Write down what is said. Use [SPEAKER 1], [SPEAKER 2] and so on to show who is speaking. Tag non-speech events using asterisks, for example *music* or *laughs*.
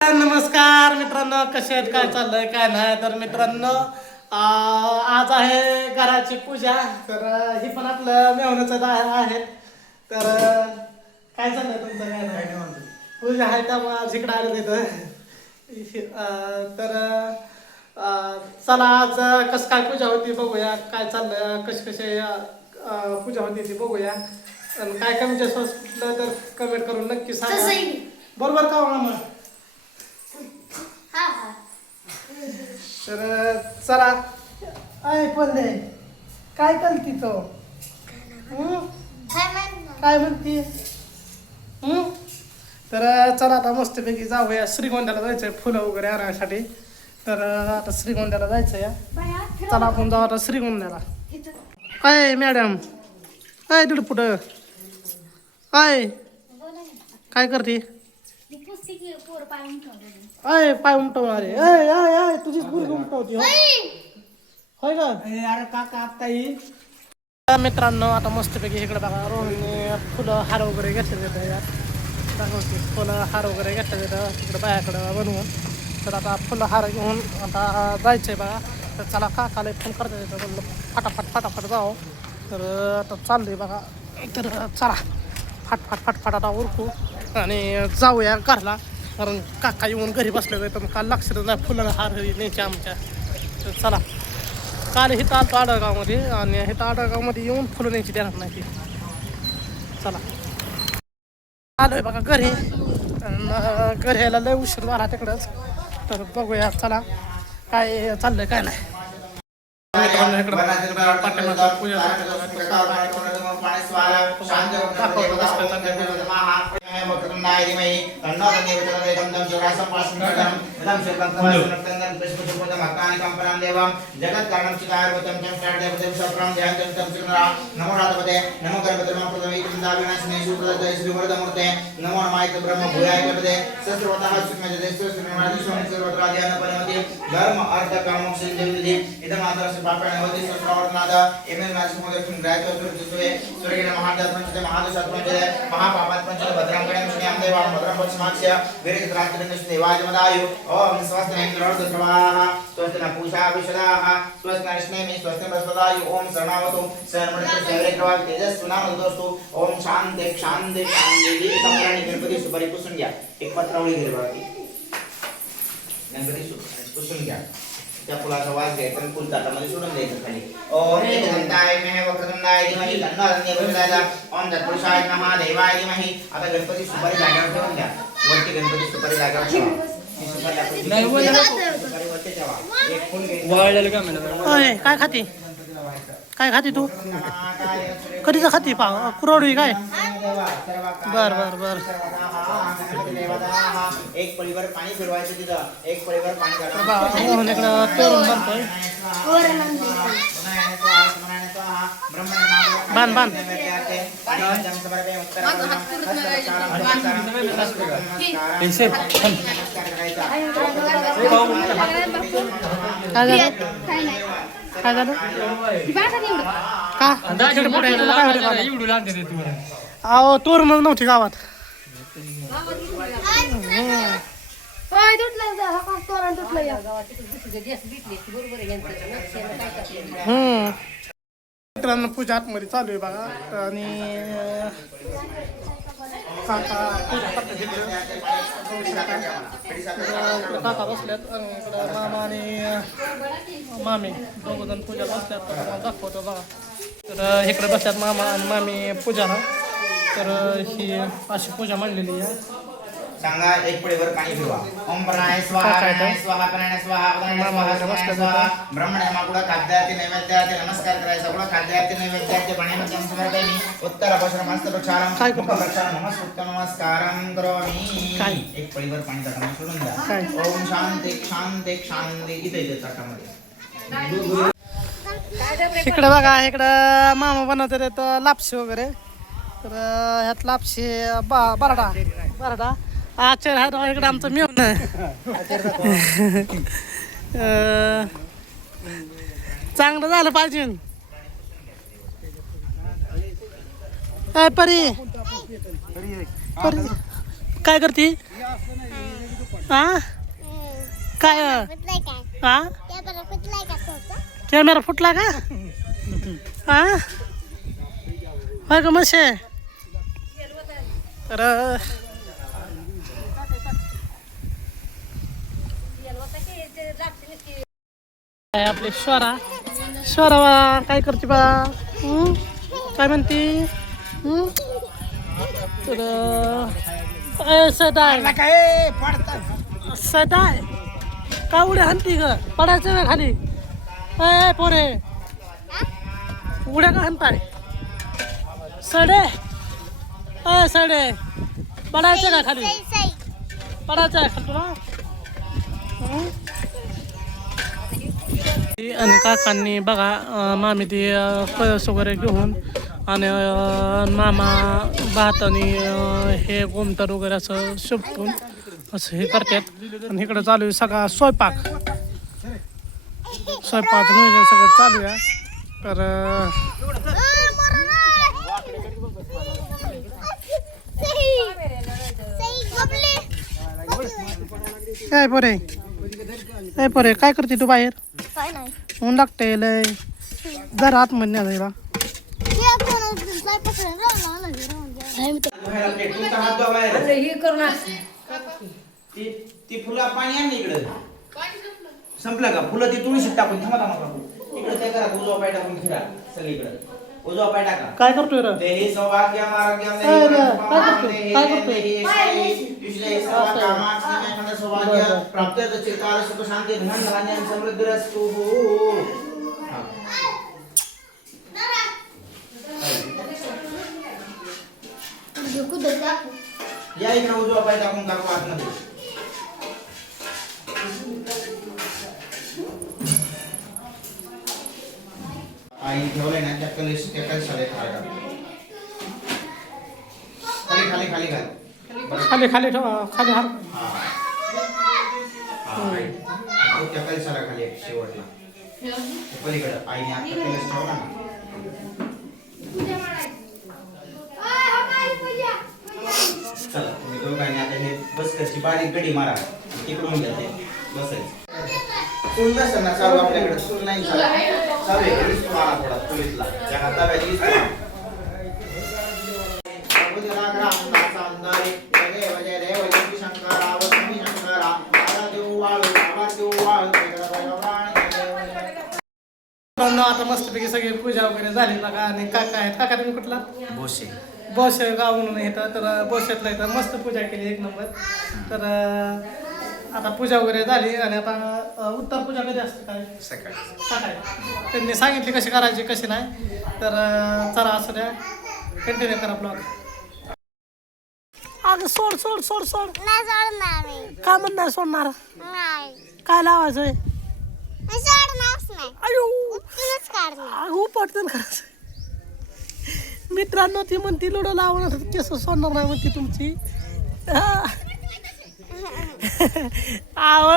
[SPEAKER 1] नमस्कार मित्रांनो कसे आहेत? काय चाललंय? काय नाही? तर मित्रांनो आज आहे घराची पूजा. तर ही पण आपलं मेहनतच आहे. तर काय चाललंय तुमचं? काय नाही? पूजा आहे त्यामुळे आज इकडे आलं तिथं. तर चला आज कसं काय पूजा होती बघूया. काय चाललंय? कशी अ, पूजा होती ती बघूया. आणि काय कमेंट असलं तर कमेंट करून नक्की सांगा. बरोबर का हो मामा
[SPEAKER 2] हा हा
[SPEAKER 1] तर चला. आय पल्ले काय करती तो? हं?
[SPEAKER 2] काय
[SPEAKER 1] म्हणती? हं? तर चला आता मस्तपैकी जाऊया. श्रीगोंद्याला जायचं आहे फुलं वगैरे आणण्यासाठी तर आता श्रीगोंद्याला जायचं या
[SPEAKER 2] नाही
[SPEAKER 1] चला आपण जाऊ आता श्रीगोंद्याला. काय मॅडम. काय दीड पुढं. काय काय करते?
[SPEAKER 2] पोर पाळून
[SPEAKER 1] आय पाय उमटवणारे अय आय आय तुझीच मुलगी उमटवती हो. होय. का?
[SPEAKER 3] अरे काका आता येईल
[SPEAKER 1] मित्रांनो आता मस्तपैकी इकडे बघा रोहिणी फुलं हार वगैरे घेतले जातं यात दाखवते फुलं हार वगैरे घेतले जातं तिकडे बायाकडं बनवून. तर आता फुलं हार घेऊन आता जायचंय बघा. तर चला काकाला फोन करता येतं. म्हणलं फटाफट फटाफट जावं. तर आता चाललंय बघा. तर चला फाट फाट फाट फाट आता उरकू. आणि जाऊया घरला. कारण काका येऊन घरी बसले तर काल लक्षात नाही फुलं हार न्यायचे आमच्या. तर चला. काल इथं आलतो आडरगावमध्ये आणि इथं आडरगावमध्ये येऊन फुलं न्यायची देणार नाही ती. चला. आलोय बघा घरी. घरी यायला लय उशीर झाला तिकडंच. तर बघूया चला. काय चाललंय काय नाही. मित्रांनो, इकडं पाठीमागं पूजा
[SPEAKER 4] नमो नमाय ब्रह्म भूयाय लभते सहस्रवतः सुखमजते सहस्रनिर्वाणादि धर्म अर्थ काम मोक्ष विधि आदर्श होती सहस्रवर्तनाद एमेन नाशिमोदय किं ग्राह्य सुरजितवे महादेव पंचते महादेव पंचते महापापात् भद्रं गणेश देवां भद्रं पश्चिमाक्ष्य वीरचक्राग्रनिष्ठ देवाजमदायु स्वाहा. स्वस्ति न पूषा विशदाः स्वस्ति न विष्णेमि स्वस्ति बृहस्पदायु शरणावतु गणपती सुपारी पुसून घ्या. एक पत्रावळी गणपती सु- पुसून घ्या. त्या फुलाचा वास घ्यायचा आणि फुल ताटामध्ये सोडून द्यायचं खाली. ओम एकदंताय मेह वक्रतुंडाय धीमहि तन्नो रण्य प्रचोदयात् ओम तत्पुरुषाय नमः देवाय धीमहि आता गणपती सुपारी जागेवर ठेवून द्या. वरती गणपती सुपारी जागेवर ठेवा.
[SPEAKER 3] नाही, का म्हणा
[SPEAKER 1] काय खाती. काय खाती तू? कधीच खाती? पा कुरवडी काय? बर बर बर.
[SPEAKER 4] एक पळीवर पाणी फिरवायचं तिथं एक पाणी
[SPEAKER 1] इकडं तोरण बांध, बांध. काय झालं? काय झालं? का? तुला काय होतं बाबा? अहो नव्हती गावात.
[SPEAKER 2] होय तुटलं जा, हा का तोरण तुटलं या.
[SPEAKER 1] हम्म. मित्रांनो पूजा आतमध्ये चालू आहे बघा. आणि काका इकडं काका बसल्यात इकडं मामा आणि मामी दोघ जण पूजा बसल्यात तर तुम्हाला दाखवतो बघा. तर इकडे बसल्यात मामा आणि मामी पूजाला. तर ही अशी पूजा मांडलेली आहे.
[SPEAKER 4] सांगा एक पळीवर पाणी फिरवा ओम प्राणाय स्वाहा प्राणाय स्वाहा प्राणाय स्वाहा प्राणाय स्वाहा प्राणाय स्वाहा. ब्रह्मणे कुठं नैवेद्यार्थी नमस्कार करायचा सगळं खाद्यार्थी नैवेद्यार्थी पाण्यामध्ये समर्पयामी उत्तर अपश्रम हस्त प्रक्षालम
[SPEAKER 1] काय करतो?
[SPEAKER 4] प्रक्षालम नमस्कृत नमस्कारं करोमि.
[SPEAKER 1] काय?
[SPEAKER 4] एक पळीवर पाणी ताटामध्ये सोडून? द्या. ओम शांती शांती शांती. इथे इथे ताटामध्ये
[SPEAKER 1] इकडे बघा इकडं मामा बनवतात येतं लापशी वगैरे. तर ह्यात लापशी बा बरडा. बरडा. आचार हा राव इकडे आमचं मिळवणं चांगलं झालं पाहिजे. काय परी. परी. काय करते? हा काय हा कॅमेरा फुटला का? हा होय का मशे तर काय आपले स्वरा स्वरा काय करते बा? काय म्हणते? तर सदाय. सदाय. का उड्या हाणती ग? पडायचं वेळ खाली. अय पोरे. उड्या का हाणताय? सडे. अय सडे. पडायचं का खाली. पडायचं आहे खाली तुला? आणि काकांनी बघा मामी ते कळस वगैरे घेऊन आणि मामा भात आणि हे गोमतर वगैरे असं शिपटून असं हे करतात. आणि इकडं चालू आहे सगळा स्वयंपाक. स्वयंपाक नियोजन सगळं चालू आहे. तर काय पोरे. काय पोरे काय करते तू बाहेर?
[SPEAKER 2] काय नाही.
[SPEAKER 1] ऊन लागते लय. जर आतमध्ये नाही जायला
[SPEAKER 2] हे. हे करून
[SPEAKER 4] ती ती फुलं पाणी आण इकडे. संपलं का? फुलं ती तुळशीत टाकून थांबा थांबा इकडे काय करा उजवा पाय टाकून फिरा सगळीकडे उजवा पाय टाका.
[SPEAKER 1] काय करतोय रे?
[SPEAKER 4] देहि सौभाग्यम आरोग्यम
[SPEAKER 1] काय करतोय? काय
[SPEAKER 4] सर्व
[SPEAKER 1] बरं.
[SPEAKER 4] सुख शांती धन धान्य समृद्धिरस्तु हा. या इकडे उजवा पाय टाकून काकू आतमध्ये. आई ठेवलंय ना त्या कलेश त्या कलशाला एक हार टाक. खाली खाली खाली घाल.
[SPEAKER 1] खाली खाली ठेवा खाली हार
[SPEAKER 4] हा. हा. तो त्या कलशाला खाली आहे, शेवटला ते पलीकडं आईने आता कलश ठेवला ना चला तुम्ही दोघांनी आता हे बसकरची बारीक गडी मारा तिकडून घ्या ते बसायचं चूल नसेल ना चालू आपल्याकडे चूल नाही चालू चालू आहे गडीच तो मारा थोडा चुलीतला त्या हाताव्यात.
[SPEAKER 1] मित्रांनो आता मस्तपैकी सगळी पूजा वगैरे झाली बघा. आणि काका आहेत. काका तुम्ही कुठला?
[SPEAKER 4] भोसे.
[SPEAKER 1] बस गाव म्हणून येतं तर बसेतला इथं मस्त पूजा केली एक नंबर. तर आता पूजा वगैरे झाली आणि आता उत्तर पूजा कधी असते? काय?
[SPEAKER 4] सकाळी.
[SPEAKER 1] सकाळी. त्यांनी सांगितली कशी करायची कशी नाही. तर चला असू द्या. कंटिन्यू करा ब्लॉग अगं सोड सोड सोड सोड.
[SPEAKER 2] नाही सोडणार मी.
[SPEAKER 1] का म्हणणार सोडणार?
[SPEAKER 2] नाही.
[SPEAKER 1] काय लावायचंय
[SPEAKER 2] मी सोडणारच नाही.
[SPEAKER 1] अयो!
[SPEAKER 2] उपटूनच काढणार.
[SPEAKER 1] अगो पटकन करायचं मित्रांनो ती म्हणती लुडो लावणार केस सोडणार नाही म्हणती तुमची. हा. *laughs* आव